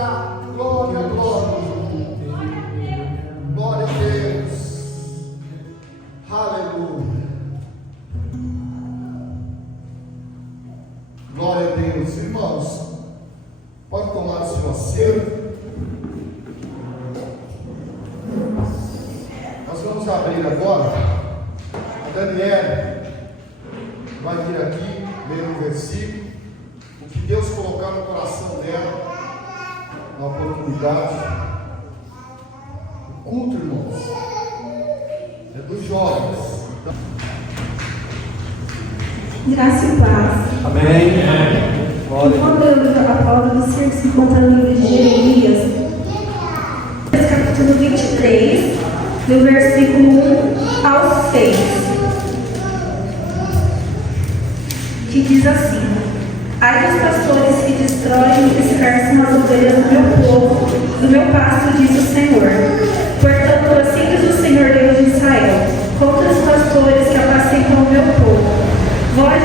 glorificar. Glória, glória. Glória a Deus. Aleluia. Glória a Deus. Irmãos, pode tomar o seu assento. Nós vamos abrir agora. A Daniela vai vir aqui ler um versículo. O que Deus colocar no coração dela, na oportunidade. O culto, irmãos, é dos jovens. Graça e paz. Amém. Enquanto a palavra do Senhor se encontra no livro de Jeremias, capítulo 23, do versículo 1 ao 6, que diz assim: Ai dos pastores que destroem e dispersam as ovelhas do meu povo, do meu pasto, diz o Senhor. Portanto, assim diz o Senhor Deus de Israel, contra os pastores que apacentam o meu povo. Vós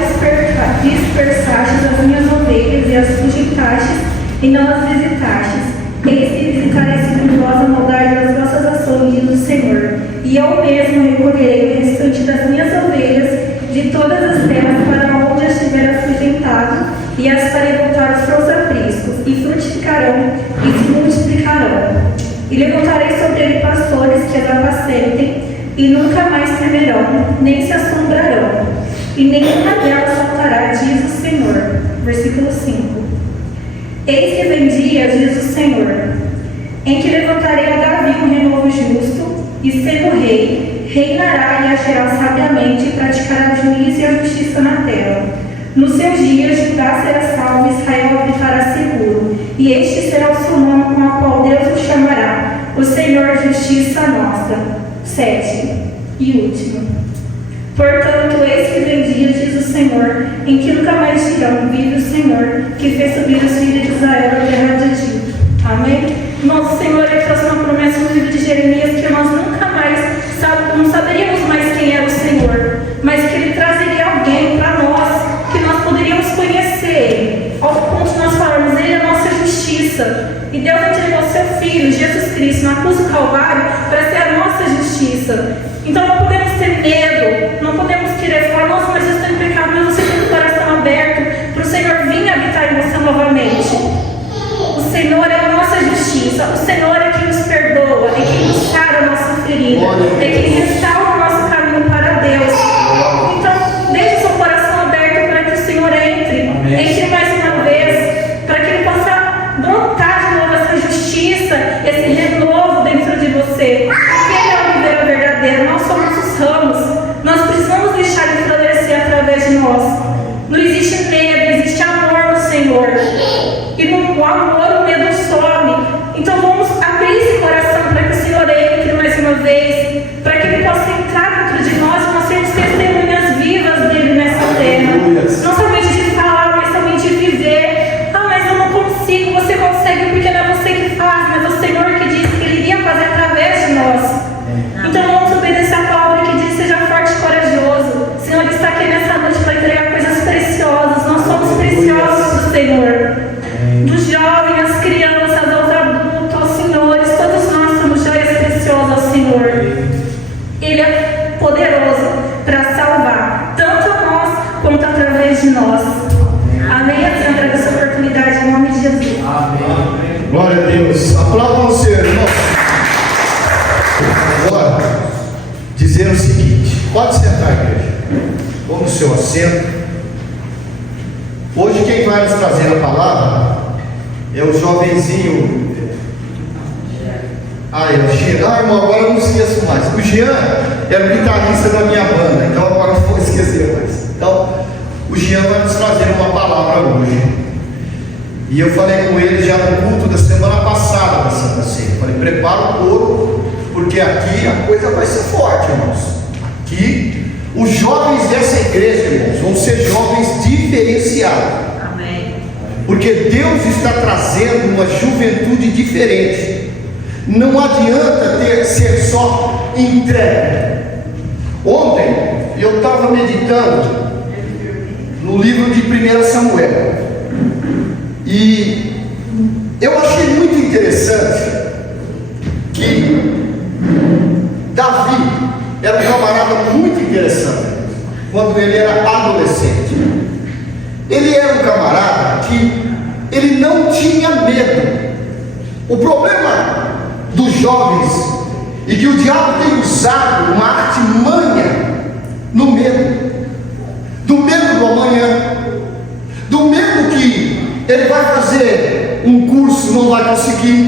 dispersastes as minhas ovelhas e as fugitastes, e não as visitastes. Eis que visitarei segundo vós a maldade das vossas ações, diz o Senhor. E eu mesmo recolherei o restante das minhas ovelhas de todas as terras para onde as tiver afugentado, e as farei voltar aos seus apriscos, e frutificarão, e se multiplicarão. E levantarei sobre ele pastores que as apacentem, e nunca mais temerão, nem se assombrarão, e nenhuma delas faltará, diz o Senhor. Versículo 5. Eis que vem dias, diz o Senhor, em que levantarei a Davi um renovo justo, e sendo rei, reinará e agirá sabiamente, e praticará juízo e a justiça na terra. Nos seus dias, Judá será salvo, Israel habitará seguro, e este será o seu nome com o qual Deus o chamará, o Senhor, justiça nossa. 7. E último. Portanto, eis que vem dias, diz o Senhor, em que nunca mais dirão, vive o Senhor, que fez subir os filhos de Israel da terra de Egito. Amém? Nosso Senhor, Ele trouxe uma promessa no livro de Jeremias, que nós nunca mais não saberíamos mais quem era o Senhor, mas que Ele trazeria alguém para nós, que nós poderíamos conhecer Ele, ao ponto de nós falarmos, Ele é a nossa justiça. E Deus entregou seu Filho, Jesus Cristo, na cruz do Calvário, para ser a nossa justiça. Então não podemos ter medo, não podemos querer falar, nossa, mas eu estou em pecado, mas você tem o coração aberto para o Senhor vir habitar em você novamente. O Senhor é a nossa justiça, o Senhor é quem nos perdoa, é quem nos sara a nossa ferida, é quem restaura o nosso caminho para Deus. Então, deixe o seu coração aberto para que o Senhor entre mais uma vez, para que Ele possa brotar de novo essa justiça, esse renovo dentro de você. Nós somos os ramos, nós precisamos deixar Ele florescer através de nós. Não existe medo, existe amor no Senhor. E no amor o medo some. Então vamos abrir esse coração para que o Senhor entre mais uma vez, para que Ele possa entrar dentro de nós e nós sermos testemunhas vivas dele nessa terra. Não somente de falar, mas também de viver. Ah, mas eu não consigo, você consegue porque não é você que faz, mas é o Senhor que disse que Ele iria fazer através de nós. Então vamos obedecer a palavra que diz: seja forte e corajoso. O Senhor está aqui nessa noite para entregar coisas preciosas. Nós somos preciosos do Senhor. Dos jovens, as crianças, aos adultos, aos senhores, todos nós somos joias preciosas ao Senhor. Ele é poderoso para salvar, tanto a nós quanto através de nós. Amém? Assim, eu trago essa oportunidade em nome de Jesus. Amém. Glória a Deus. Aplaudam o Senhor, irmão. Agora, dizer o seguinte: pode sentar, igreja, ou no seu assento. Hoje quem vai nos trazer a palavra é o jovenzinho. É o Jean. Irmão, agora eu não esqueço mais. O Jean era o guitarrista da minha banda, então agora não vou esquecer mais. Então, o Jean vai nos trazer uma palavra hoje. E eu falei com ele já no culto da semana passada da Santa Ceia. Falei: prepara o corpo, porque aqui a coisa vai ser forte, irmãos. Aqui, os jovens dessa igreja, irmãos, vão ser jovens diferenciados. Amém. Porque Deus está trazendo uma juventude diferente. Não adianta ser só entregue. Ontem, eu estava meditando no livro de 1 Samuel. E Eu achei muito interessante que Davi era um camarada muito interessante quando ele era adolescente. Ele era um camarada que ele não tinha medo. O problema dos jovens e que o diabo tem usado uma artimanha no medo, do medo do amanhã, do medo que ele vai fazer um curso e não vai conseguir,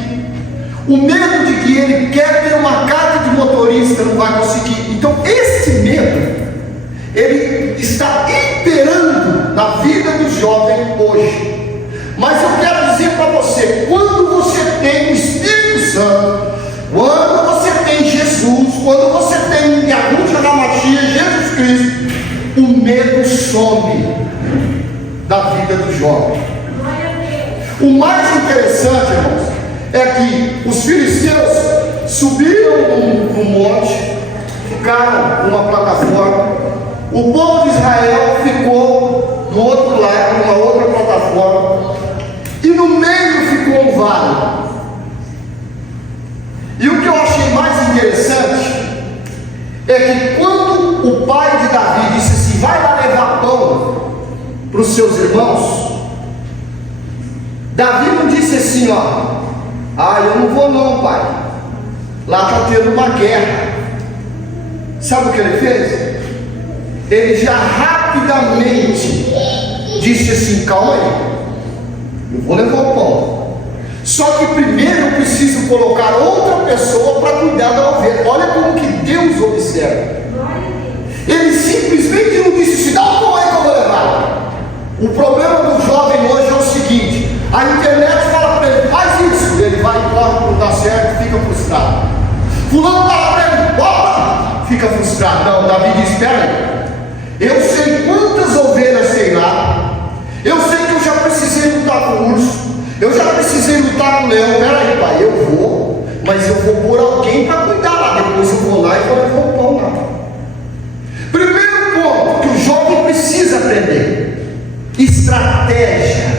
o medo de que ele quer ter uma carta de motorista, não vai conseguir. Então esse medo, ele está imperando na vida do jovem hoje. Mas eu quero dizer para você, quando você tem o Espírito Santo, quando você tem Jesus, quando você tem Yahushua HaMashiach, Jesus Cristo, o medo some da vida do jovem. O mais interessante, irmãos, é que os filisteus subiram num monte, ficaram numa plataforma, o povo de Israel ficou do outro lado, numa outra plataforma, e no meio ficou um vale. E o que eu achei mais interessante é que quando o pai de Davi disse assim: vai lá levar pão para os seus irmãos, Davi não disse assim, ó, eu não vou não, pai, lá está tendo uma guerra. Sabe o que ele fez? Ele já rapidamente disse assim: calma aí, eu vou levar o pão, só que primeiro eu preciso colocar outra pessoa para cuidar da ovelha. Olha como que Deus observa. Ele simplesmente não disse assim: dá um pão aí que eu vou levar. O problema do jovem hoje é o seguinte: a internet fala para ele, faz isso, ele vai e corre, não dá certo, fica frustrado. Fulano fala para ele, opa, fica frustrado. Não, Davi diz: espera aí, eu sei quantas ovelhas tem lá, eu sei que eu já precisei lutar com o urso, eu já precisei lutar com o leão. Espera aí, pai, eu vou, mas eu vou pôr alguém para cuidar lá, depois eu vou lá e vou levar o pão lá. Primeiro ponto que o jovem precisa aprender: estratégia.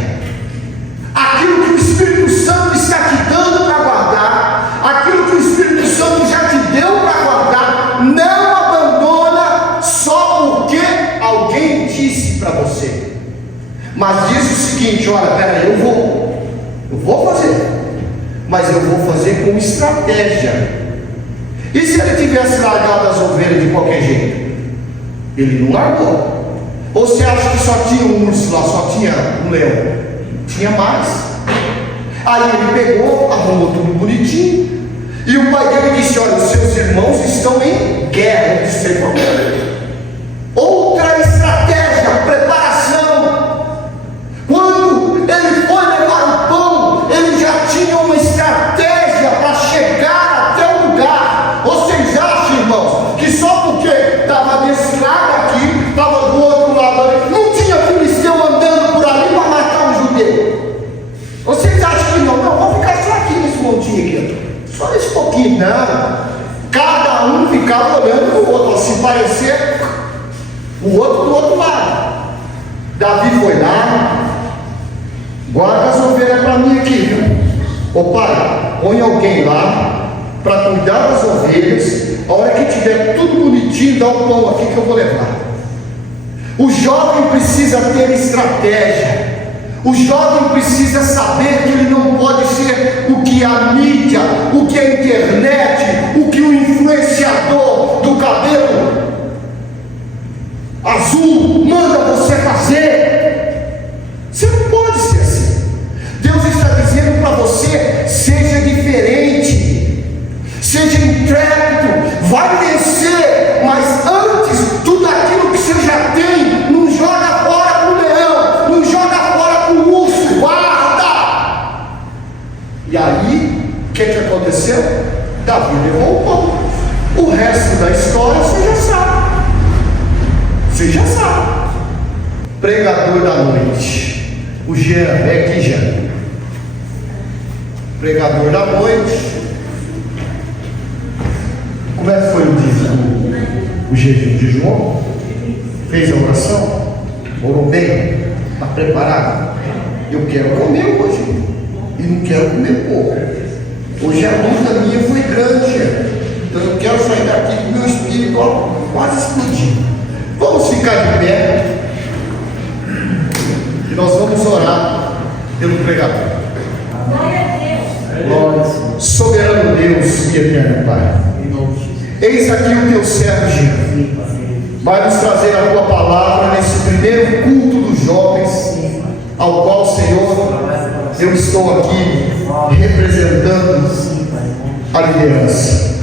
Aquilo que o Espírito Santo está te dando para guardar, aquilo que o Espírito Santo já te deu para guardar, não abandona só porque alguém disse para você. Mas diz o seguinte: olha, peraí, eu vou fazer, mas eu vou fazer com estratégia. E se ele tivesse largado as ovelhas de qualquer jeito? Ele não largou. Ou você acha que só tinha um urso lá, só tinha um leão? Tinha mais. Aí ele pegou, arrumou tudo bonitinho, e o pai dele disse: olha, os seus irmãos estão em guerra. Ele disse: sem problema. Outra estratégia, preparação. Quando ele foi levar o pão, ele já tinha uma estratégia para chegar até o lugar. Vocês acham, irmãos, que só porque estava desse lado aqui, estava do outro lado ali, não tinha filisteu andando por ali para matar um judeu? Vocês acham que não? Não, vamos ficar só aqui nesse montinho aqui, só nesse pouquinho. Não, cada um ficava olhando para o outro, se parecer o outro do outro lado. Davi foi lá: guarda as ovelhas para mim aqui, viu? Ô pai, põe alguém lá para cuidar das ovelhas. A hora que tiver tudo bonitinho, dá o pão aqui que eu vou levar. O jovem precisa ter estratégia. O jovem precisa saber que ele não pode ser o que a mídia, o que a internet, o que o influenciador do cabelo azul manda você fazer. Você não pode ser assim. Deus está dizendo para você: seja diferente, seja intrépido, vai vencer, mas antes, tudo aquilo que você já tem, não joga fora para o leão, não joga fora para o urso, guarda. E aí, o que aconteceu? Davi levou o pão. O resto da história você já sabe. Você já sabe. Pregador da noite. O Jean, vem aqui, Jean. Pregador da noite. Como é que foi o jejum? Jejuou? Fez a oração? Orou bem? Está preparado? Eu quero comer hoje. e não quero comer pouco. Hoje a luta minha foi grande, então eu quero sair daqui com o meu espírito quase explodindo. Vamos ficar de pé e nós vamos orar pelo pregador. Glória a Deus. Soberano Deus e eterno Pai, eis aqui o teu servo Jean, vai nos trazer a tua palavra nesse primeiro culto dos jovens, ao qual, Senhor, eu estou aqui representando a liderança.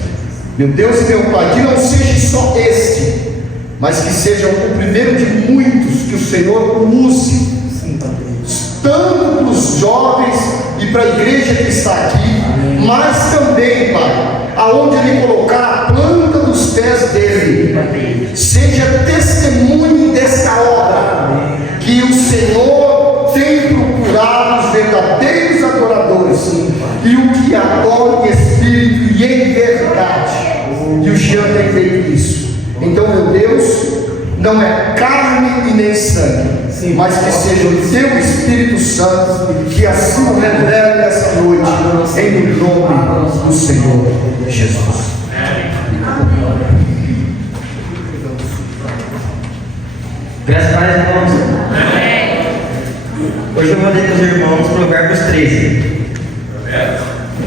Meu Deus e meu Pai, que não seja só este, mas que seja o primeiro de muitos que o Senhor use, tanto para os jovens e para a igreja que está aqui, mas também, Pai, aonde Ele colocar a planta dos pés dele, seja testemunho desta obra, que o Senhor tem procurado os verdadeiros adoradores, e o que adora em espírito e em verdade, e o Jean tem feito isso. Então, meu Deus, não é carne e nem sangue, mas que seja o teu Espírito Santo que assim o revele nessa noite, em nome do Senhor Jesus. Graças a Deus, irmãos. Hoje eu vou ler com os irmãos Provérbios 13.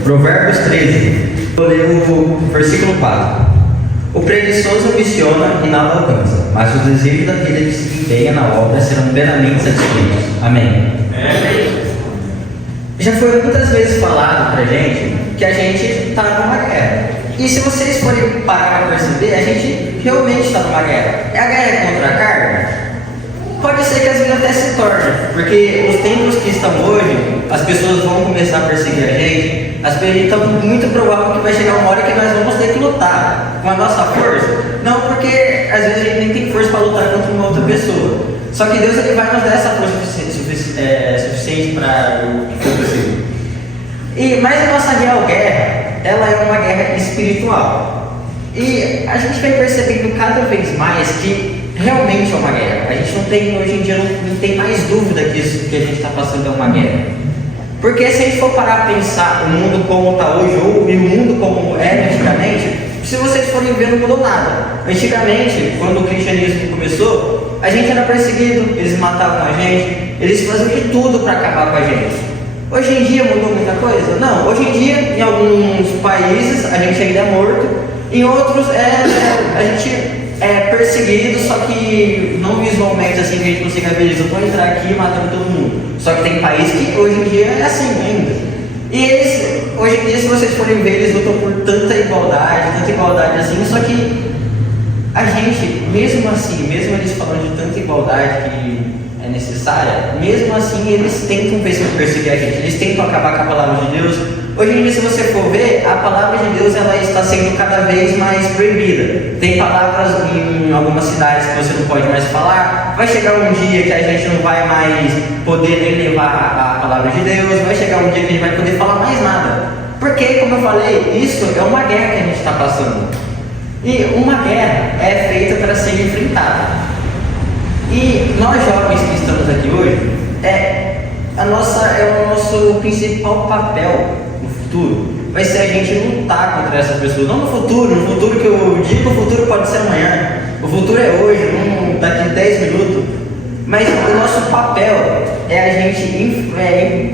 Provérbios 13. Vou ler o versículo 4. O preguiçoso ambiciona e nada alcança, mas os desejos daquele que se empenha na obra serão plenamente satisfeitos. Amém. Já foi muitas vezes falado pra gente que a gente está numa guerra. E se vocês forem parar para perceber, a gente realmente está numa guerra. É a guerra contra a carne? Pode ser que às vezes até se torne, porque os tempos que estão hoje, as pessoas vão começar a perseguir a gente. Então, muito provável que vai chegar uma hora que nós vamos ter que lutar com a nossa força. Não porque às vezes a gente nem tem força para lutar contra uma outra pessoa. Só que Deus ele vai nos dar essa força suficiente para o que for possível. Mas a nossa real guerra, ela é uma guerra espiritual. E a gente vai percebendo cada vez mais que realmente é uma guerra. A gente não tem, hoje em dia, não tem mais dúvida que isso que a gente está passando é uma guerra. Porque se a gente for parar a pensar o mundo como está hoje, ou e o mundo como era antigamente, se vocês forem ver, não mudou nada. Antigamente, quando o cristianismo começou, a gente era perseguido, eles matavam a gente, eles faziam de tudo para acabar com a gente. Hoje em dia mudou muita coisa? Não, hoje em dia, em alguns países, a gente ainda é morto, em outros, a gente é perseguido, só que não visualmente assim que a gente consiga ver, eles não vão entrar aqui matando todo mundo. Só que tem país que hoje em dia é assim ainda. E eles, hoje em dia, se vocês forem ver, eles lutam por tanta igualdade assim, só que a gente, mesmo assim, mesmo eles falando de tanta igualdade que é necessária, mesmo assim eles tentam perseguir a gente, eles tentam acabar com a palavra de Deus. Hoje em dia, se você for ver, a palavra de Deus ela está sendo cada vez mais proibida. Tem palavras em algumas cidades que você não pode mais falar. Vai chegar um dia que a gente não vai mais poder nem levar a palavra de Deus. Vai chegar um dia que a gente vai poder falar mais nada. Porque, como eu falei, isso é uma guerra que a gente está passando. E uma guerra é feita para ser enfrentada. E nós jovens que estamos aqui hoje, é o nosso principal papel no futuro, vai ser a gente lutar contra essas pessoas. Não no futuro que eu digo, o futuro pode ser amanhã, o futuro é hoje, não daqui 10 minutos, mas o nosso papel é a gente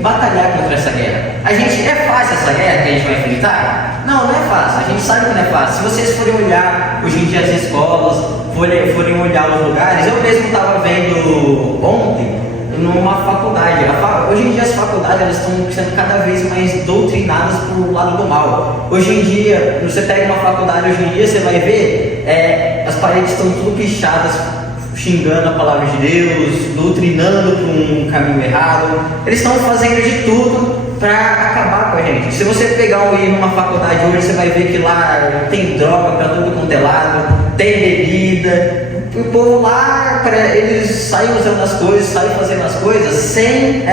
batalhar contra essa guerra. É fácil essa guerra que a gente vai enfrentar? Não é fácil, a gente sabe que não é fácil. Se vocês forem olhar hoje em dia as escolas, forem olhar os lugares, eu mesmo estava vendo ontem numa faculdade. Hoje em dia as faculdades elas estão sendo cada vez mais doutrinadas para o lado do mal. Hoje em dia, você pega uma faculdade, hoje em dia você vai ver, as paredes estão tudo pichadas, xingando a palavra de Deus, doutrinando para um caminho errado. Eles estão fazendo de tudo para acabar com a gente. Se você pegar ir numa faculdade hoje, você vai ver que lá tem droga para tudo quanto é lado, tem bebida. O povo lá, eles saem usando as coisas, saem fazendo as coisas sem,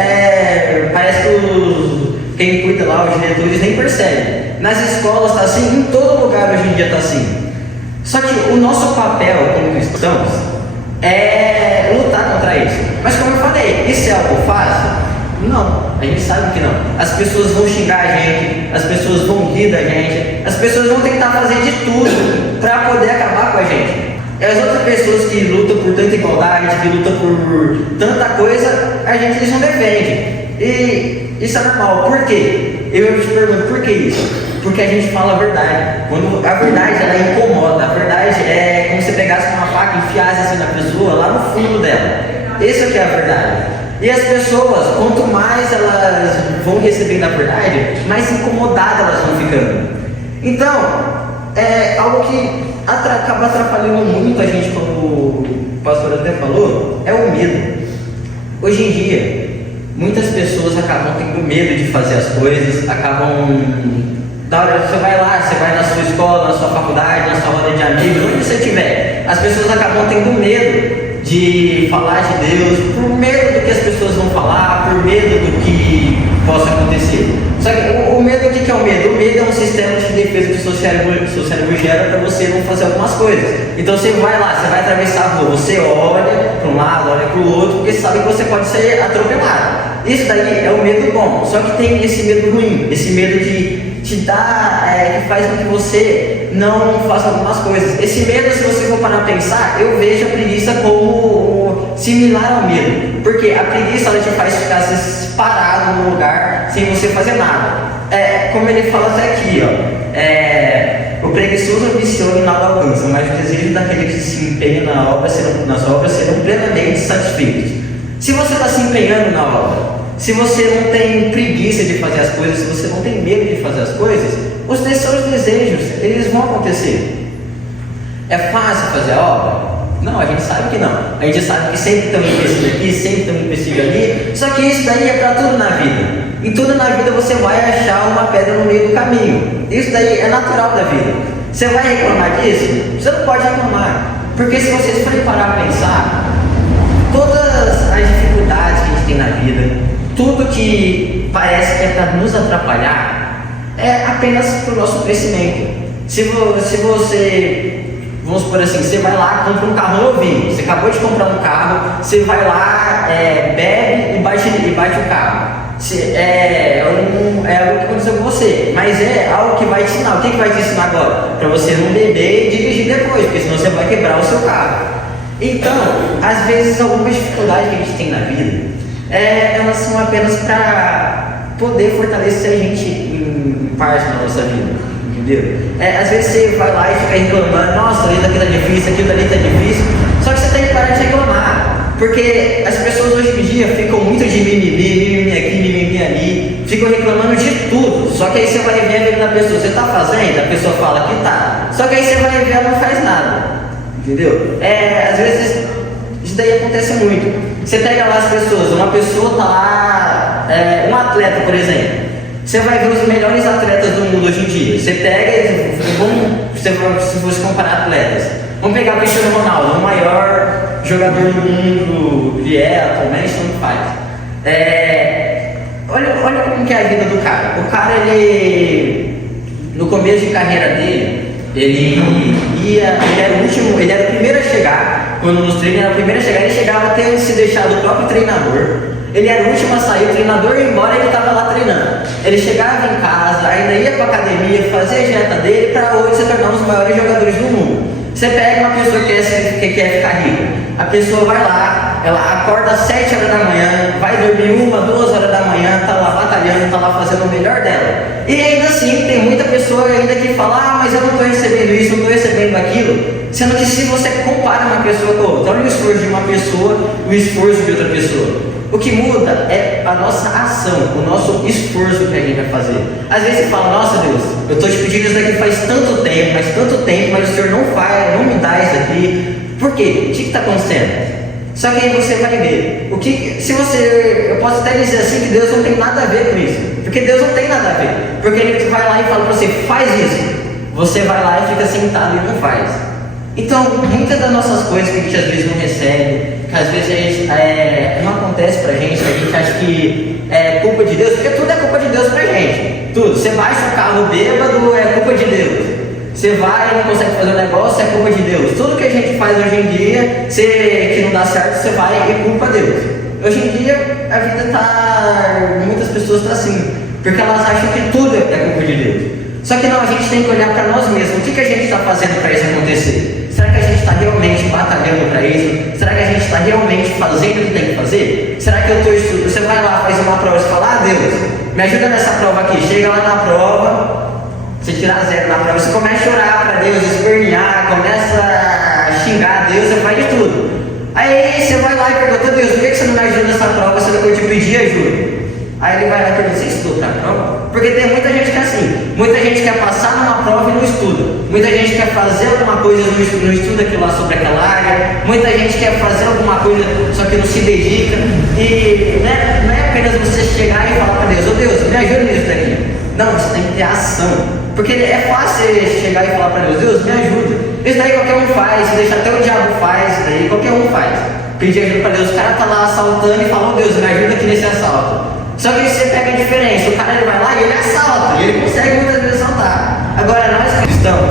parece que quem cuida lá, os diretores, nem percebem. Nas escolas está assim, em todo lugar hoje em dia está assim. Só que o nosso papel como cristãos é lutar contra isso. Mas como eu falei, isso é algo fácil? Não, a gente sabe que não. As pessoas vão xingar a gente, as pessoas vão rir da gente, as pessoas vão tentar fazer de tudo para poder acabar com a gente. E as outras pessoas que lutam por tanta igualdade, que lutam por tanta coisa, a gente eles não defende. E isso é normal. Por quê? Eu te pergunto, por que isso? Porque a gente fala a verdade. Quando a verdade ela incomoda, a verdade é como se você pegasse uma faca e enfiasse assim na pessoa, lá no fundo dela. Esse é o que é a verdade. E as pessoas, quanto mais elas vão recebendo a verdade, mais incomodadas elas vão ficando. Então, é algo que acaba atrapalhando muito a gente, como o pastor até falou, é o medo. Hoje em dia, muitas pessoas acabam tendo medo de fazer as coisas, da hora que você vai lá, você vai na sua escola, na sua faculdade, na sua roda de amigos, onde você estiver, as pessoas acabam tendo medo de falar de Deus, por medo do que as pessoas vão falar, por medo do que possa acontecer. Só que o medo, o que é o medo? O medo é um sistema de defesa que o seu cérebro gera para você não fazer algumas coisas. Então você vai lá, você vai atravessar a rua, você olha para um lado, olha para o outro, porque sabe que você pode ser atropelado. Isso daí é o medo bom, só que tem esse medo ruim, esse medo de te dar, que faz com que você não faça algumas coisas. Esse medo, se você for parar a pensar, eu vejo a preguiça como similar ao medo, porque a preguiça ela te faz ficar parado no lugar sem você fazer nada. Como ele fala até aqui, ó, o preguiçoso ambiciona e nada alcança, mas o desejo daquele que se empenha nas obras serão plenamente satisfeitos. Se você está se empenhando na obra, se você não tem preguiça de fazer as coisas, se você não tem medo de fazer as coisas, os seus desejos, eles vão acontecer. É fácil fazer a obra? Não, a gente sabe que não. A gente sabe que sempre tem um empecilho aqui, sempre tem um empecilho ali. Só que isso daí é para tudo na vida. Em tudo na vida você vai achar uma pedra no meio do caminho. Isso daí é natural da vida. Você vai reclamar disso? Você não pode reclamar. Porque se vocês forem parar a pensar, todas as dificuldades que a gente tem na vida, tudo que parece que é para nos atrapalhar, é apenas para o nosso crescimento. Se você, vamos supor assim, você vai lá, compra um carro novinho, você acabou de comprar um carro, você vai lá, bebe e bate o carro. É algo que aconteceu com você, mas é algo que vai te ensinar. O que vai te ensinar agora? Para você não beber e dirigir depois, porque senão você vai quebrar o seu carro. Então, às vezes, algumas dificuldades que a gente tem na vida, elas são apenas para poder fortalecer a gente em parte da nossa vida, entendeu? Às vezes você vai lá e fica reclamando, nossa, isso daqui tá difícil, aquilo dali tá difícil, só que você tem que parar de reclamar, porque as pessoas hoje em dia ficam muito de mimimi aqui, mimimi ali, ficam reclamando de tudo, só que aí você vai ver a vida da pessoa, você tá fazendo, a pessoa fala que tá, só que aí você vai ver, ela não faz nada, entendeu? Às vezes isso daí acontece muito. Você pega lá as pessoas, uma pessoa tá lá, um atleta, por exemplo. Você vai ver os melhores atletas do mundo hoje em dia. Você pega, se você comparar atletas, vamos pegar o Cristiano Ronaldo, o maior jogador do mundo, ele atualmente, não faz. Olha como que é a vida do cara. O cara, ele, no começo de carreira dele, ele era o último, ele era o primeiro a chegar. Quando nos treinos, ele era o primeiro a chegar, ele chegava até ele se deixar do próprio treinador. Ele era o último a sair, o treinador ia embora e ele estava lá treinando. Ele chegava em casa, ainda ia para a academia, fazia a dieta dele para hoje se tornar um dos maiores jogadores do mundo. Você pega uma pessoa que quer ficar rica, a pessoa vai lá, ela acorda às 7 horas da manhã, vai dormir 1, 2 horas da manhã, está lá batalhando, está lá fazendo o melhor dela. E ainda assim, tem muita pessoa ainda que fala, mas eu não estou recebendo isso, não estou recebendo aquilo. Sendo que se você compara uma pessoa com outra, olha o esforço de uma pessoa e o esforço de outra pessoa. O que muda é a nossa ação, o nosso esforço que a gente vai fazer. Às vezes você fala, nossa Deus, eu estou te pedindo isso daqui faz tanto tempo, mas o Senhor não faz, não me dá isso aqui. Por quê? O que está acontecendo? Só que aí você vai ver. Eu posso até dizer assim que Deus não tem nada a ver com isso. Porque Deus não tem nada a ver. Porque Ele vai lá e fala para você, faz isso. Você vai lá e fica sentado e não faz. Então, muitas das nossas coisas que a gente às vezes não recebe, que às vezes a gente, não acontece pra gente, a gente acha que é culpa de Deus, porque tudo é culpa de Deus pra gente. Tudo. Você baixa o carro bêbado, é culpa de Deus. Você vai e não consegue fazer um negócio, é culpa de Deus. Tudo que a gente faz hoje em dia, que não dá certo, você vai e culpa Deus. Hoje em dia a vida tá. Muitas pessoas estão assim, porque elas acham que tudo é culpa de Deus. Só que não, a gente tem que olhar para nós mesmos. O que a gente está fazendo para isso acontecer? Será que a gente está realmente batalhando para isso? Será que a gente está realmente fazendo o que tem que fazer? Será que eu estou estudando? Você vai lá, faz uma prova e fala, Deus, me ajuda nessa prova aqui. Chega lá na prova, você tira 0 na prova, você começa a chorar para Deus, espernear, começa a xingar a Deus, você faz de tudo. Aí você vai lá e pergunta, Deus, por que você não me ajuda nessa prova se eu te pedir ajuda? Aí ele vai lá e pergunta, você estudou para a prova? Porque tem muita gente que é assim, muita gente quer passar numa prova e não estuda, muita gente quer fazer alguma coisa e não estuda aquilo lá sobre aquela área, muita gente quer fazer alguma coisa só que não se dedica, e né, não é apenas você chegar e falar para Deus, ô Deus, me ajuda nisso daqui. Não, você tem que ter ação, porque é fácil chegar e falar para Deus, Deus, me ajuda. Isso daí qualquer um faz, se deixa até o diabo faz, isso daí qualquer um faz. Pedir ajuda para Deus, o cara tá lá assaltando e fala, oh Deus, me ajuda aqui nesse assalto. Só que você pega a diferença, o cara ele vai lá e ele assalta, e ele consegue muitas vezes assaltar. Agora nós cristãos,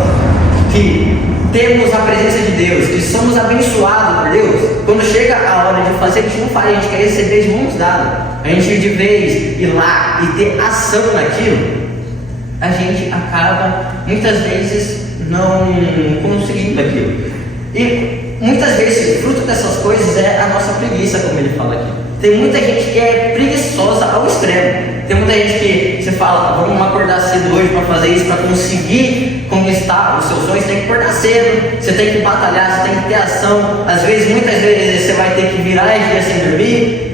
que temos a presença de Deus, que somos abençoados por Deus, quando chega a hora de fazer, a gente não faz, a gente quer receber de mãos dadas. A gente de vez ir lá e ter ação naquilo, a gente acaba muitas vezes não conseguindo aquilo. E muitas vezes o fruto dessas coisas é a nossa preguiça, como ele fala aqui. Tem muita gente que é preguiçosa ao extremo. Tem muita gente que você fala, vamos acordar cedo hoje para fazer isso, para conseguir conquistar os seus sonhos, você tem que acordar cedo, você tem que batalhar, você tem que ter ação. Às vezes, muitas vezes você vai ter que virar dias sem dormir.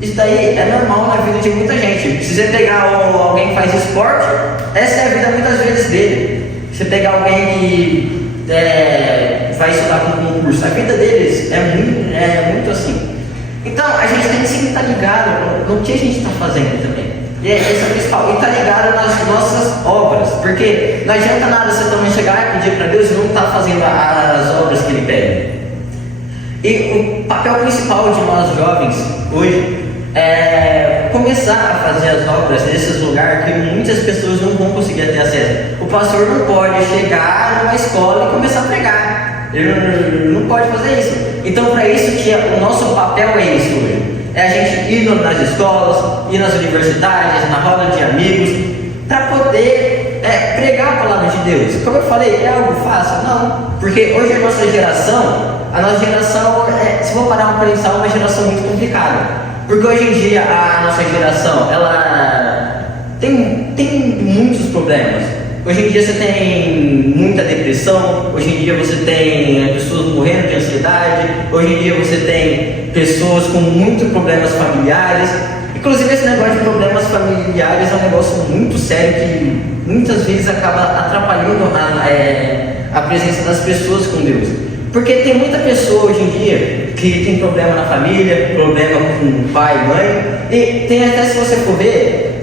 Isso daí é normal na vida de muita gente. Se você pegar alguém que faz esporte, essa é a vida muitas vezes dele. Se você pegar alguém que vai estudar com concurso, a vida deles é muito assim. Então a gente tem que sempre estar ligado no que a gente está fazendo também. E esse é o principal, e estar ligado nas nossas obras, porque não adianta nada você também chegar e pedir para Deus e não estar fazendo as obras que Ele pede. E o papel principal de nós jovens hoje é começar a fazer as obras nesses lugares que muitas pessoas não vão conseguir ter acesso. O pastor não pode chegar numa escola e começar a pregar. Ele não pode fazer isso. Então, para isso que o nosso papel é isso hoje. É a gente ir nas escolas, ir nas universidades, na roda de amigos, para poder pregar a palavra de Deus. Como eu falei, é algo fácil? Não. Porque hoje a nossa geração, se for parar para pensar, é uma geração muito complicada. Porque hoje em dia a nossa geração, ela tem muitos problemas. Hoje em dia você tem muita depressão, hoje em dia você tem pessoas morrendo de ansiedade, hoje em dia você tem pessoas com muitos problemas familiares. Inclusive esse negócio de problemas familiares é um negócio muito sério que muitas vezes acaba atrapalhando a presença das pessoas com Deus. Porque tem muita pessoa hoje em dia que tem problema na família, problema com pai e mãe, e tem até, se você for ver,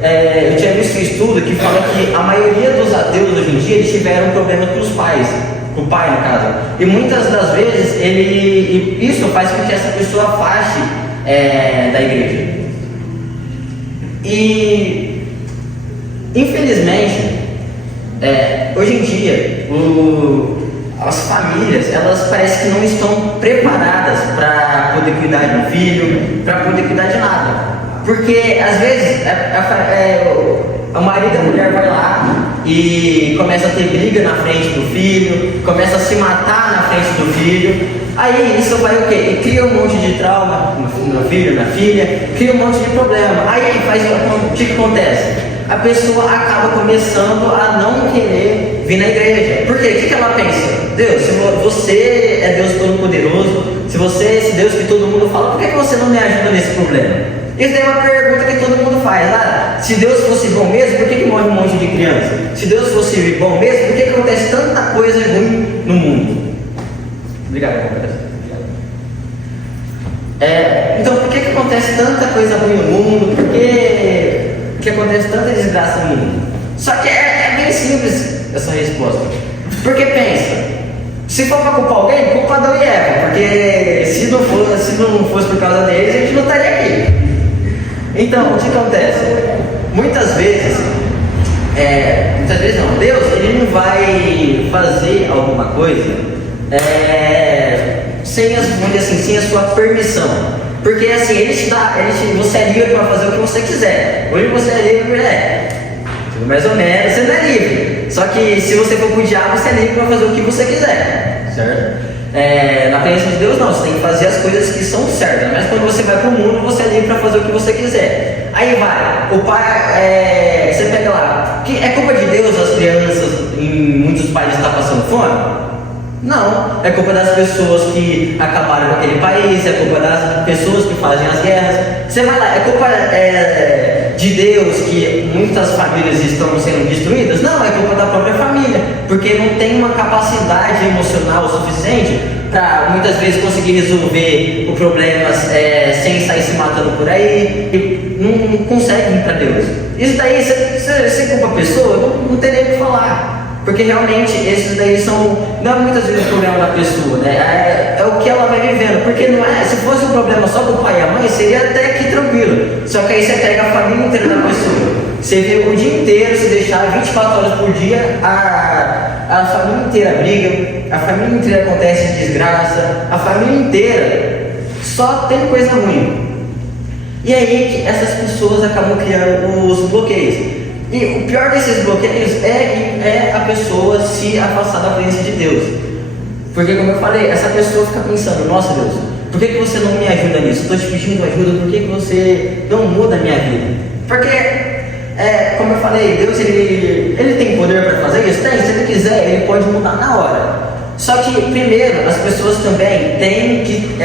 eu tinha visto um estudo que fala que a maioria dos ateus hoje em dia eles tiveram problema com os pais, com o pai no caso, e muitas das vezes isso faz com que essa pessoa afaste da igreja. E infelizmente hoje em dia as famílias, elas parecem que não estão preparadas para poder cuidar de um filho, para poder cuidar de nada. Porque às vezes o marido e a mulher vai lá e começa a ter briga na frente do filho, começa a se matar na frente do filho. Aí isso vai o quê? E cria um monte de trauma no filho, na filha, cria um monte de problema. Aí o que acontece? A pessoa acaba começando a não querer vir na igreja. Por quê? O que ela pensa? Deus, se você é Deus Todo-Poderoso, se você é esse Deus que todo mundo fala, por que você não me ajuda nesse problema? Isso é uma pergunta que todo mundo faz. Se Deus fosse bom mesmo, por que morre um monte de criança? Se Deus fosse bom mesmo, por que acontece tanta coisa ruim no mundo? Obrigado, então, por que acontece tanta coisa ruim no mundo? Por que acontece tanta desgraça no mundo? Só que é bem simples essa resposta. Porque pensa, se for para culpar alguém, culpa Adão e Eva, porque se não fosse por causa deles, a gente não estaria aqui. Então, o que acontece? Muitas vezes não, Deus ele não vai fazer alguma coisa sem a sua permissão. Porque assim, você é livre para fazer o que você quiser. Hoje você é livre, mais ou menos, você não é livre. Só que se você for pro diabo, você é livre para fazer o que você quiser, certo? Na presença de Deus não, você tem que fazer as coisas que são certas. Mas quando você vai pro mundo, você é livre para fazer o que você quiser. Aí vai, o pai, você pega lá, que é culpa de Deus as crianças em muitos países estão passando fome? Não, é culpa das pessoas que acabaram com aquele país, é culpa das pessoas que fazem as guerras. Você vai lá, é culpa de Deus que muitas famílias estão sendo destruídas? Não, é culpa da própria família, porque não tem uma capacidade emocional suficiente para muitas vezes conseguir resolver os problemas sem sair se matando por aí, e não consegue ir para Deus. Isso daí, você culpa a pessoa, não teria o que falar. Porque realmente esses daí não é muitas vezes o problema da pessoa, né? É o que ela vai vivendo. Porque não é, se fosse um problema só do pai e a mãe, seria até que tranquilo. Só que aí você pega a família inteira da pessoa. Você vê o dia inteiro, se deixar 24 horas por dia, a família inteira briga, a família inteira acontece desgraça, a família inteira só tem coisa ruim. E aí essas pessoas acabam criando os bloqueios. E o pior desses bloqueios é a pessoa se afastar da presença de Deus. Porque, como eu falei, essa pessoa fica pensando: nossa Deus, por que você não me ajuda nisso? Estou te pedindo ajuda, por que você não muda a minha vida? Porque, como eu falei, Deus ele tem poder para fazer isso? Tem, se ele quiser, ele pode mudar na hora. Só que, primeiro, as pessoas também têm que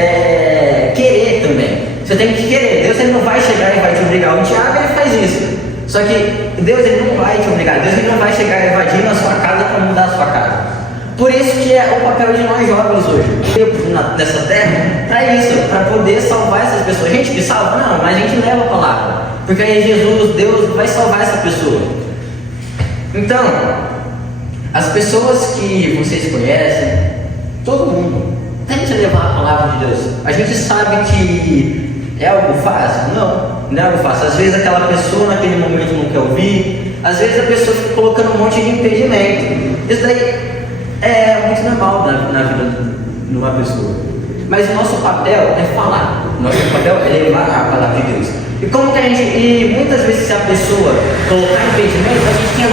querer também. Você tem que querer. Deus ele não vai chegar e vai te obrigar. O diabo ele faz isso. Só que Deus ele não vai te obrigar, Deus ele não vai chegar invadindo a sua casa para mudar a sua casa. Por isso que é o papel de nós jovens hoje, nessa terra, para isso, para poder salvar essas pessoas. Gente que salva? Não, mas a gente leva a palavra. Porque aí Jesus, Deus vai salvar essa pessoa. Então, as pessoas que vocês conhecem, todo mundo, tente levar a palavra de Deus. A gente sabe que é algo fácil? Não é algo fácil. Às vezes aquela pessoa naquele momento não quer ouvir, às vezes a pessoa fica colocando um monte de impedimento. Isso daí é muito normal na vida de uma pessoa. Mas o nosso papel é falar, o nosso papel é levar a palavra de Deus. E muitas vezes se a pessoa colocar impedimento, a gente tem a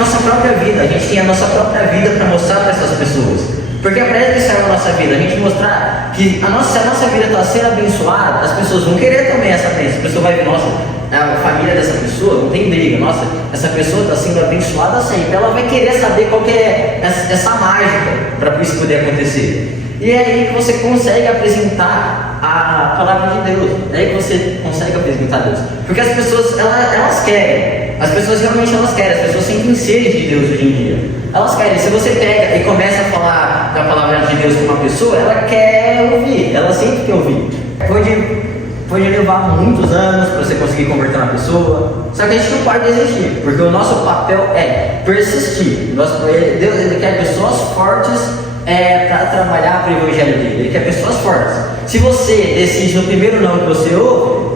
nossa própria vida, para mostrar para essas pessoas. Porque a pressa é a nossa vida, a gente mostrar que se a nossa vida está sendo abençoada, as pessoas vão querer também essa bênção. A pessoa vai ver, nossa, a família dessa pessoa não tem briga, nossa, essa pessoa está sendo abençoada sempre. Ela vai querer saber qual que é essa mágica para isso poder acontecer. E é aí que você consegue apresentar a palavra de Deus, é aí que você consegue apresentar Deus. Porque as pessoas, elas querem, as pessoas realmente querem, as pessoas sentem sede de Deus hoje em dia. Elas querem, se você pega e começa a falar da palavra de Deus com uma pessoa, ela quer ouvir, ela sempre quer ouvir. Pode levar muitos anos para você conseguir converter uma pessoa, só que a gente não pode desistir, porque o nosso papel é persistir. Deus ele quer pessoas fortes para trabalhar para o evangelho dele, ele quer pessoas fortes. Se você decide no primeiro não que você ouve,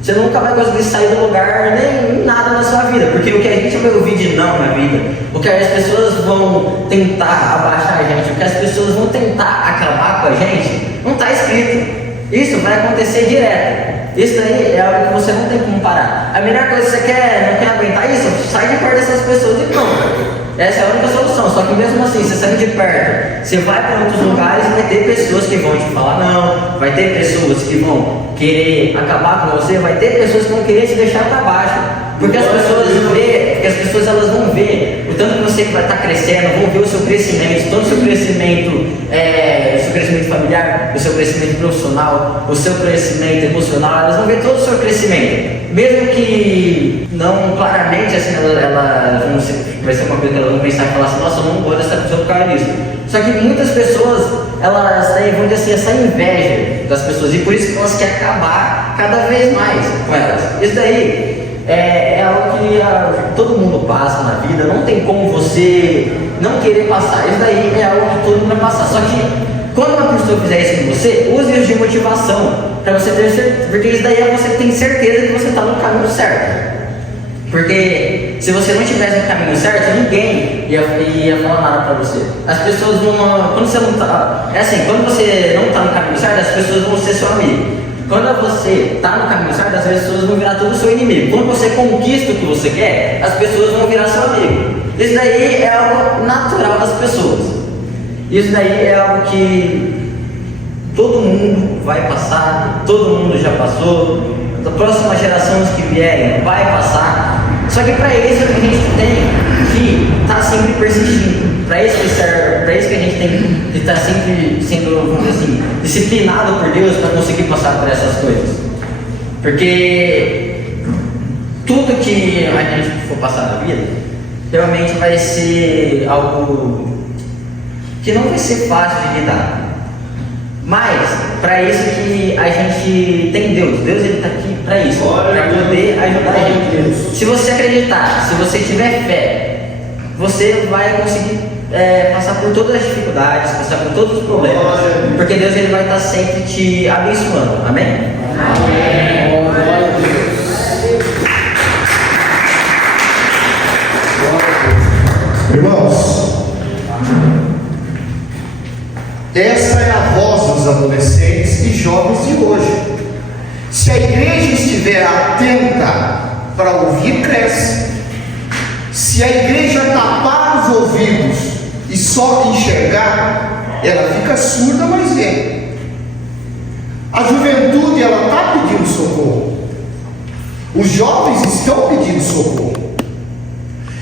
você nunca vai conseguir sair do lugar nem nada na sua vida, porque o que a gente vai ouvir de não na vida, o que as pessoas vão tentar abaixar a gente, o que as pessoas vão tentar acabar com a gente, não está escrito. Isso vai acontecer direto. Isso aí é algo que você não tem como parar. A melhor coisa que você não quer aguentar isso, sai de perto dessas pessoas e pronto. Essa é a única solução. Só que mesmo assim, você sai de perto, você vai para outros lugares e vai ter pessoas que vão te falar não, vai ter pessoas que vão querer acabar com você, vai ter pessoas que vão querer te deixar para baixo. Porque as pessoas elas vão ver o tanto que você vai estar crescendo, vão ver o seu crescimento, todo o seu crescimento familiar, o seu crescimento profissional, o seu crescimento emocional, elas vão ver todo o seu crescimento. Mesmo que não claramente assim, vai ser uma coisa que elas vão pensar e falar assim, nossa, eu não gosto dessa pessoa por causa disso. Só que muitas pessoas, elas vão ter assim, essa inveja das pessoas, e por isso que elas querem acabar cada vez mais com elas. Isso daí é algo que todo mundo passa na vida, não tem como você não querer passar. Isso daí é algo que todo mundo vai passar. Só que quando uma pessoa fizer isso com você, use isso de motivação para você ter certeza, porque isso daí você tem certeza que você está no caminho certo. Porque se você não estivesse no caminho certo, ninguém ia falar nada para você. As pessoas vão, quando você não está no caminho certo, as pessoas vão ser seu amigo. Quando você está no caminho certo, as pessoas vão virar tudo seu inimigo. Quando você conquista o que você quer, as pessoas vão virar seu amigo. Isso daí é algo natural das pessoas. Isso daí é algo que todo mundo vai passar, todo mundo já passou, as próximas gerações que vierem vai passar. Só que para isso a gente tem que estar sempre persistindo. Para isso que a gente tem que estar sempre sendo, vamos dizer assim, disciplinado por Deus para conseguir passar por essas coisas. Porque tudo que a gente for passar na vida realmente vai ser algo que não vai ser fácil de lidar. Mas, para isso que a gente tem Deus. Deus ele está aqui para isso, para poder ajudar a gente. Se você acreditar, se você tiver fé, você vai conseguir passar por todas as dificuldades, passar por todos os problemas, porque Deus ele vai estar sempre te abençoando. Amém? Amém. Glória a Deus. Irmãos, essa é a voz dos adolescentes e jovens de hoje. Se a igreja estiver atenta para ouvir, cresce. Se a igreja tapar os ouvidos e só enxergar, ela fica surda, mas vê. A juventude, ela está pedindo socorro. Os jovens estão pedindo socorro.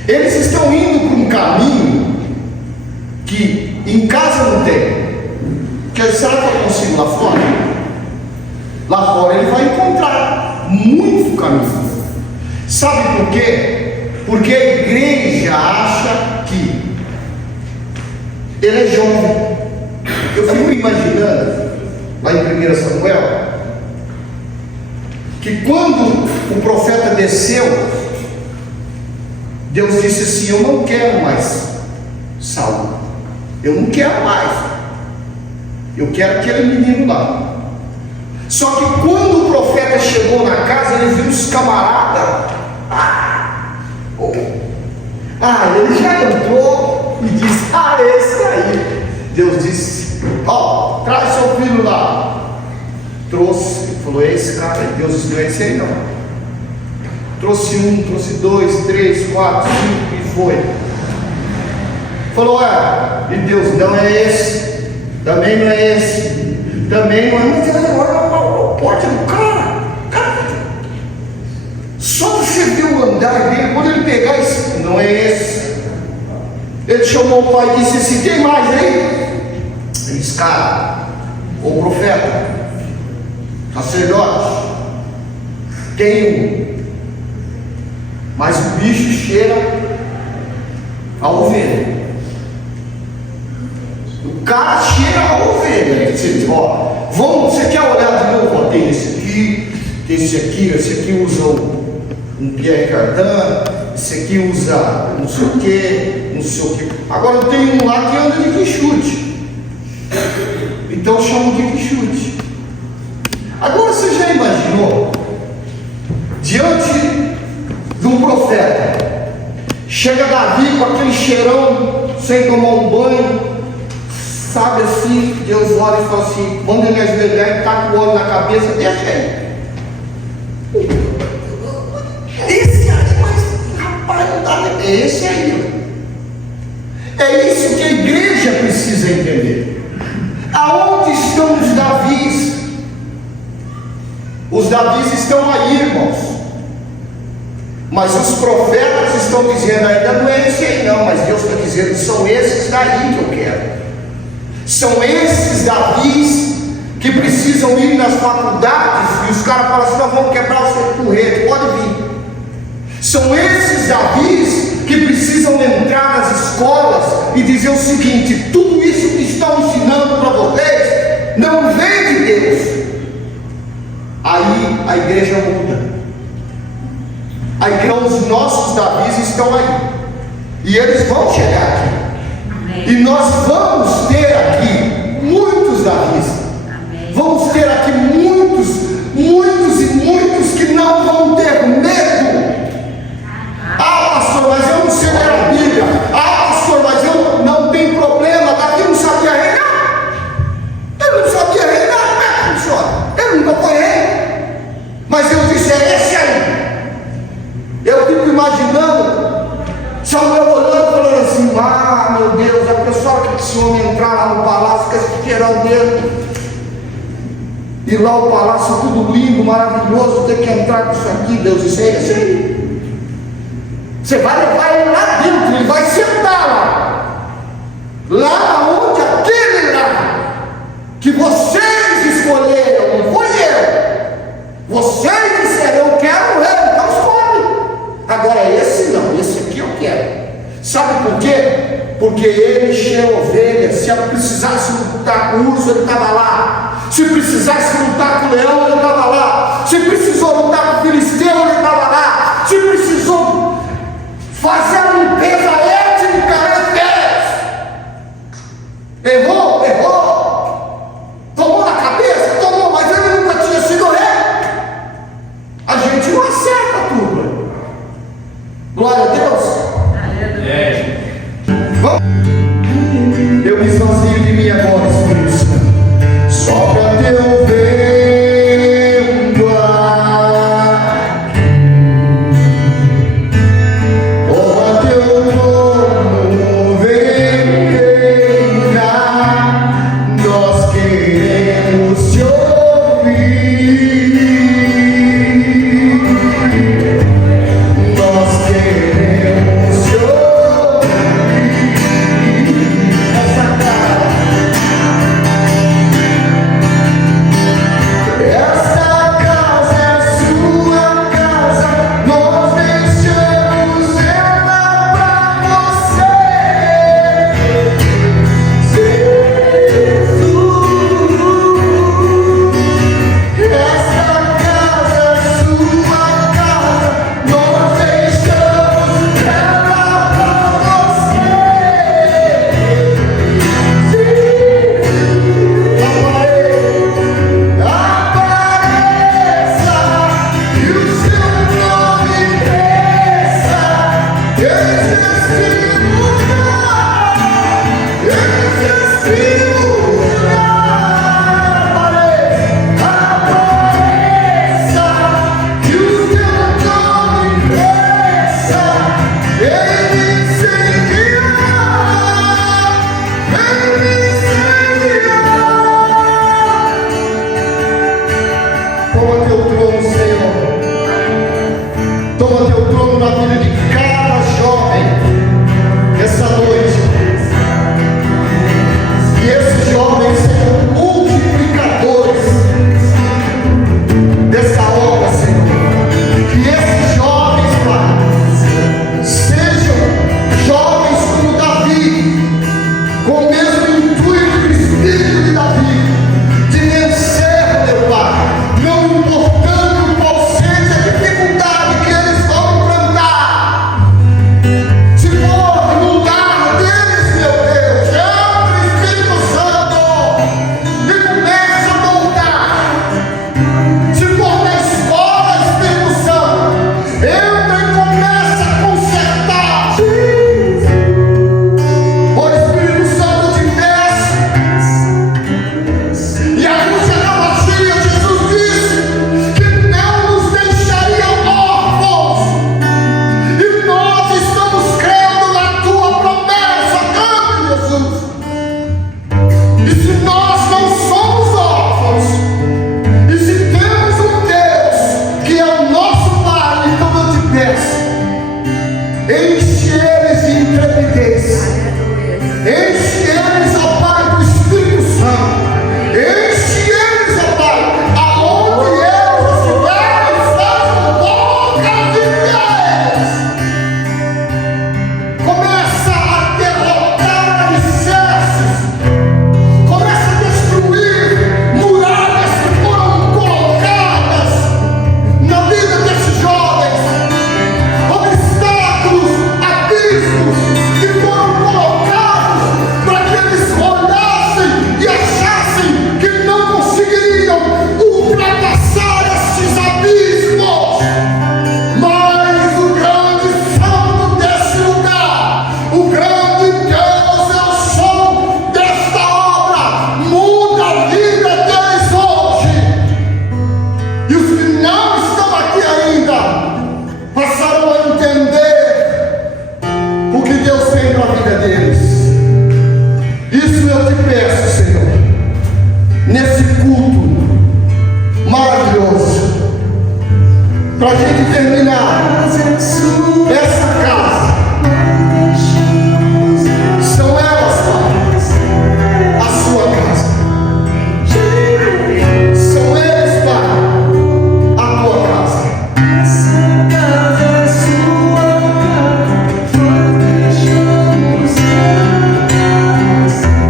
Eles estão indo por um caminho que em casa não tem. Será que eu consigo lá fora? Lá fora ele vai encontrar muito caminho. Sabe por quê? Porque a igreja acha que ele é jovem. Eu fico imaginando, lá em 1 Samuel, que quando o profeta desceu, Deus disse assim: eu não quero mais Saul, eu não quero mais, eu quero aquele menino lá. Só que quando o profeta chegou na casa, ele viu os camaradas. Ele já entrou e disse: esse aí. Deus disse: traz seu filho lá. Trouxe, ele falou: esse cara aí. Deus disse: não é esse aí não. Trouxe um, trouxe dois, três, quatro, cinco e foi. Falou: e Deus, não é esse, também não é esse, também não é. Mas agora o porte do cara. Só você ver o andar dele, quando ele pegar esse, não é esse. Ele chamou o pai e disse assim: tem mais aí? Ele disse: cara, o profeta, sacerdote, tem um, mas o bicho cheira a ovelha. O cara cheira a ovelha. Você diz: você quer olhar de novo? Tem esse aqui usa um Pierre Cardin, esse aqui usa não sei o que. Agora eu tenho um lá que anda de quichute, então eu chamo de quichute. Agora você já imaginou, diante de um profeta, chega Davi com aquele cheirão, sem tomar um banho, sabe assim, Deus olha e fala assim: manda ele ajoelhar e taca o óleo na cabeça, deixa aí. Esse aí, mas rapaz, não dá, é esse aí. É isso que a igreja precisa entender. Aonde estão os Davis? Os Davis estão aí, irmãos. Mas os profetas estão dizendo: ainda não é esse aí não, mas Deus está dizendo: são esses daí que eu quero. São esses Davis que precisam ir nas faculdades e os caras falam assim: nós vamos quebrar o seu porrete, pode vir. São esses Davis que precisam entrar nas escolas e dizer o seguinte: tudo isso que estão ensinando para vocês não vem de Deus. Aí a igreja muda. Aí os nossos Davis estão aí, e eles vão chegar aqui. E nós vamos ter aqui muitos Davis. Vamos ter aqui muitos que não vão ter medo. Pastor, mas eu não sei ler a Bíblia. Pastor, mas eu não tenho problema. Davi não sabia reinar. Ele não sabia reinar, como é que funciona? Ele nunca foi rei. olhando, falando assim: ah, meu Deus, a pessoa que esse homem entrar lá no palácio, que esse cheirão dele. E lá o palácio tudo lindo, maravilhoso, ter que entrar com isso aqui, Deus, isso aí, isso aí. Você vai levar ele lá dentro, ele vai sentar lá. Lá onde aquele lá que vocês escolheram, não foi eu. Vocês disseram: eu quero ele, então escolhe. Agora esse não, esse aqui eu quero. Sabe por quê? Porque ele cheira ovelha. Se precisasse lutar com o urso, ele estava lá. Se precisasse lutar com o leão, ele estava lá. Se precisou lutar com o filisteu, ele estava lá. Se precisou fazer a limpeza étnica, ele fez. Errou, errou. Tomou na cabeça, tomou, mas ele nunca tinha sido rei. A gente não acerta tudo. Glória a Deus. Eu me esvazio de mim agora, Espírito Santo. Sopra teu vento aqui. Toma teu trono, vem cá. Nós queremos te ouvir. Nós queremos te ouvir. Toma teu trono, Senhor. Toma teu trono na vida de cada jovem, eu te peço, Senhor, nesse culto maravilhoso, para a gente terminar essa casa, são elas, Pai, a sua casa, são eles, Pai, a tua casa.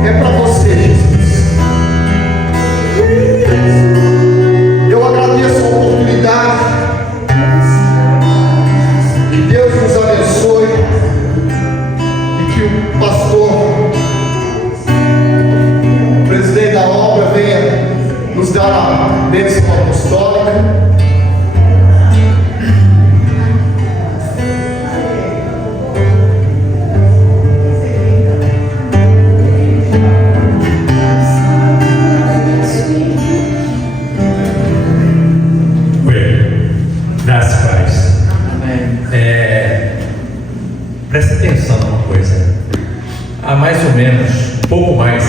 É para você, Jesus. Eu agradeço a oportunidade. Que Deus nos abençoe e que o pastor, o presidente da obra, venha nos dar a bênção apostólica. Graças a Deus. Presta atenção numa coisa. Há mais ou menos, um pouco mais,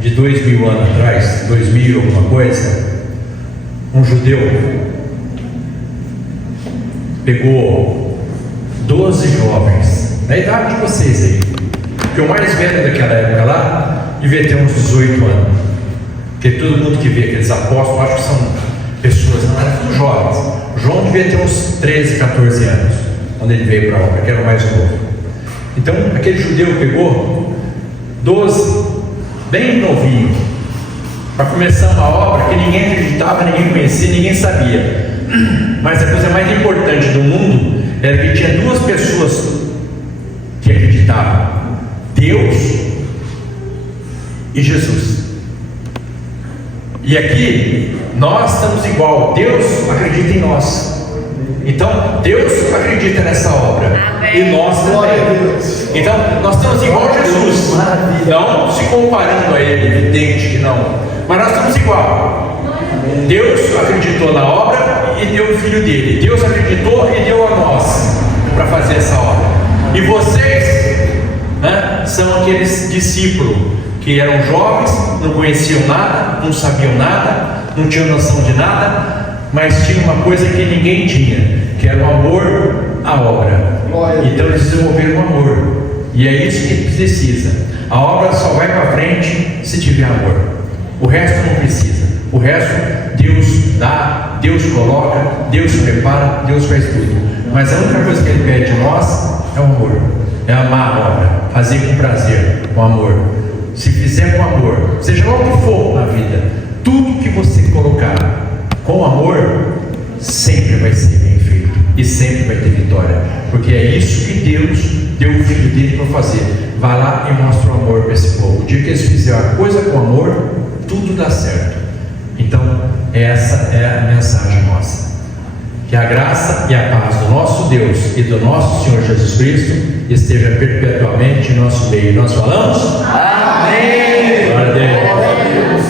de 2000 anos atrás, 2000 alguma coisa, um judeu pegou 12 jovens, na idade de vocês aí, porque o mais velho daquela época lá devia ter uns 18 anos, porque todo mundo que vê aqueles apóstolos, acho que são pessoas, não eram todos jovens. João devia ter uns 13, 14 anos quando ele veio para a obra, que era o mais novo. Então aquele judeu pegou 12 bem novinho para começar uma obra que ninguém acreditava, ninguém conhecia, ninguém sabia. Mas a coisa mais importante do mundo era que tinha duas pessoas que acreditavam: Deus e Jesus. E aqui nós estamos igual, Deus acredita em nós. Então Deus acredita nessa obra. E nós também. Então nós estamos igual a Jesus. Não se comparando a Ele, evidente que não. Mas nós estamos igual. Deus acreditou na obra e deu o Filho dele. Deus acreditou e deu a nós para fazer essa obra. E vocês, são aqueles discípulos que eram jovens, não conheciam nada, não sabiam nada, não tinham noção de nada, mas tinha uma coisa que ninguém tinha, que era o amor à obra. Então eles desenvolveram o amor, e é isso que precisa. A obra só vai para frente se tiver amor. O resto não precisa. O resto Deus dá, Deus coloca, Deus prepara, Deus faz tudo. Mas a única coisa que Ele pede de nós é o amor, é amar a obra, fazer com prazer, com amor. Se fizer com amor, seja lá o que for na vida, tudo que você colocar com amor, sempre vai ser bem feito e sempre vai ter vitória, porque é isso que Deus deu o Filho dele para fazer. Vai lá e mostra o amor para esse povo. O dia que eles fizerem a coisa com amor, tudo dá certo. Então essa é a mensagem nossa. Que a graça e a paz do nosso Deus e do nosso Senhor Jesus Cristo esteja perpetuamente em nosso meio. Nós falamos? Amém! Glória a Deus.